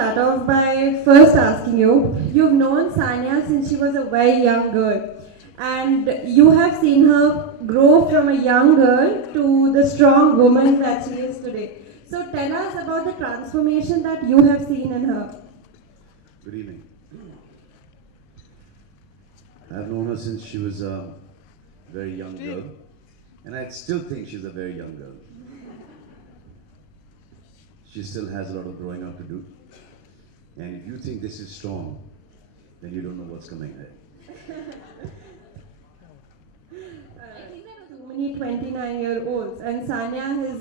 start off by first asking you, you've known Sania since she was a very young girl, and you have seen her grow from a young girl to the strong woman that she is today. So tell us about the transformation that you have seen in her. Good evening. I've known her since she was a very young girl, and I still think she's a very young girl. She still has a lot of growing up to do. And if you think this is strong, then you don't know what's coming ahead. I think that too many 29-year-olds, and Sania has,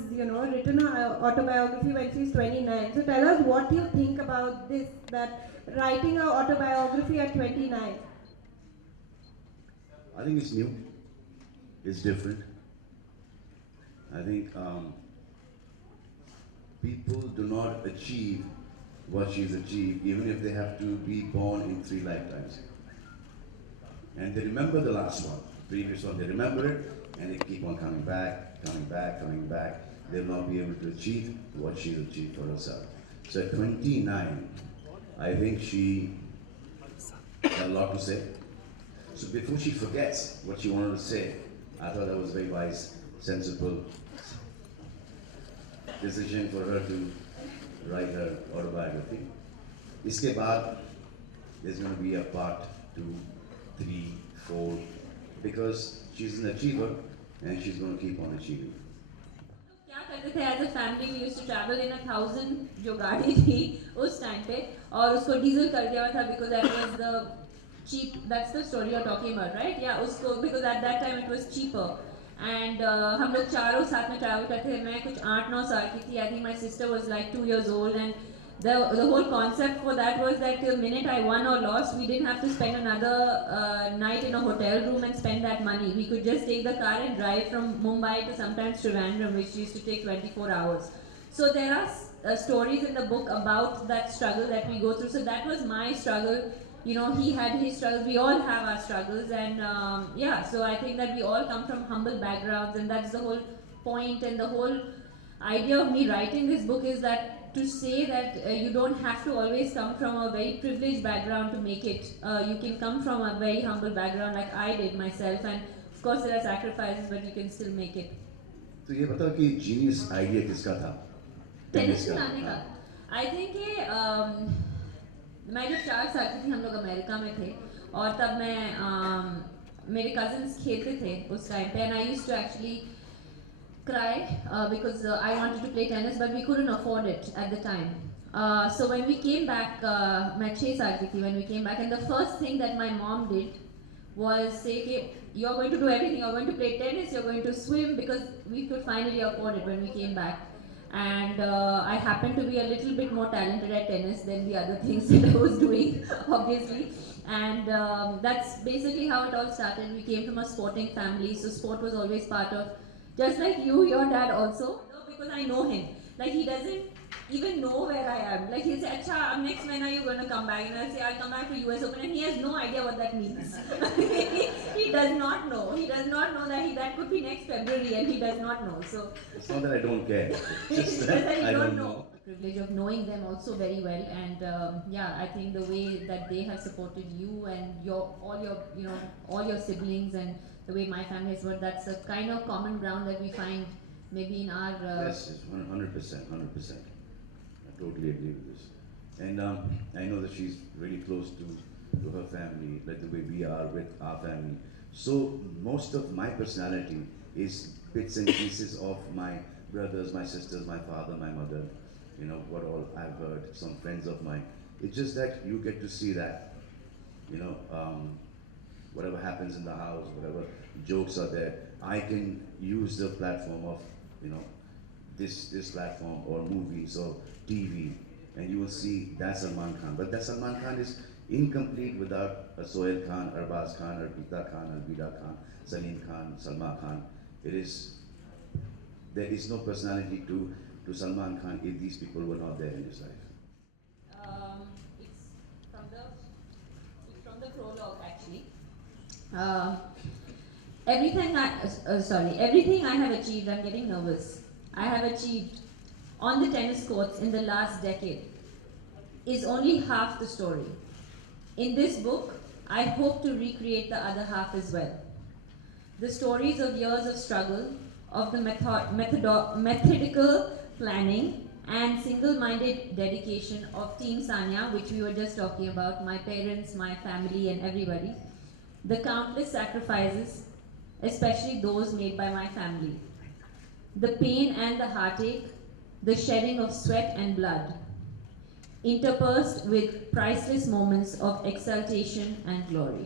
written her autobiography when she's 29. So tell us what you think about this, that writing her autobiography at 29. I think it's new, it's different. I think people do not achieve what she's achieved, even if they have to be born in 3 lifetimes. And they remember the last one, previous one, they remember it, and they keep on coming back, coming back, coming back. They'll not be able to achieve what she's achieved for herself. So at 29, I think she had a lot to say. So before she forgets what she wanted to say, I thought that was a very wise, sensible decision for her to write her autobiography. Iske baad, there's going to be a part 2, 3, 4, because she's an achiever and she's going to keep on achieving. क्या करते थे as a family we used to travel in 1000 जो गाड़ी थी उस time पे और उसको डीजल कर दिया हुआ था because that was the cheap, that's the story you're talking about, right? Yeah, usko, because at that time it was cheaper. And हम लोग चारों साथ में travel करते थे. मैं कुछ 8-9 साल की थी. I think my sister was like 2 years old, and the whole concept for that was that the minute I won or lost, we didn't have to spend another night in a hotel room and spend that money. We could just take the car and drive from Mumbai to sometimes Trivandrum, which used to take 24 hours. So there are stories in the book about that struggle that we go through. So that was my struggle. You know, he had his struggles, we all have our struggles, and yeah, so I think that we all come from humble backgrounds, and that's the whole point, and the whole idea of me writing this book is that to say that you don't have to always come from a very privileged background to make it. You can come from a very humble background like I did myself, and of course there are sacrifices, but you can still make it. तो ये बताओ कि genius idea किसका था? Tennis खिलाने का. I think मैं जब 4 साल की थी हम लोग अमेरिका में थे और तब मैं मेरे कजिन्स खेलते थे उस टाइम पे, and I used to actually cry because I wanted to play tennis but we couldn't afford it at the time. So when we came back, मैं 6 साल की थी when we came back, and the first thing that my mom did was say कि you're going to do everything, you're going to play tennis, you're going to swim, because we could finally afford it when we came back. And I happened to be a little bit more talented at tennis than the other things that I was doing, obviously. And that's basically how it all started. We came from a sporting family, so sport was always part of, just like you, your dad also, because I know him. Like, he doesn't even know where I am. Like, he'll say, "Acha, next when are you going to come back?" And I'll say, "I'll come back to US Open," and he has no idea what that means. He does not know. He does not know that could be next February, and he does not know. So it's not that I don't care. It's just that I don't know. The privilege of knowing them also very well, and yeah, I think the way that they have supported you and all your siblings, and the way my family has worked, that's a kind of common ground that we find maybe in our. Yes, it's 100%, 100%. I totally agree with this, and I know that she's really close to her family, like the way we are with our family. So most of my personality is bits and pieces of my brothers, my sisters, my father, my mother. You know what all I've heard, some friends of mine. It's just that you get to see that, whatever happens in the house, whatever jokes are there, I can use the platform of, this platform or movies or TV, and you will see that's Salman Khan. But that Salman Khan is incomplete without a Sohail Khan, Arbaz Khan, Arbita Khan, Albida Khan, Salim Khan, Salma Khan. There is no personality to Salman Khan if these people were not there in his life. It's from the prologue actually. Everything I have achieved, I'm getting nervous. I have achieved on the tennis courts in the last decade. is only half the story. In this book, I hope to recreate the other half as well. The stories of years of struggle, of the methodical planning and single-minded dedication of Team Sania, which we were just talking about, my parents, my family and everybody, the countless sacrifices, especially those made by my family, the pain and the heartache, the shedding of sweat and blood, interspersed with priceless moments of exaltation and glory.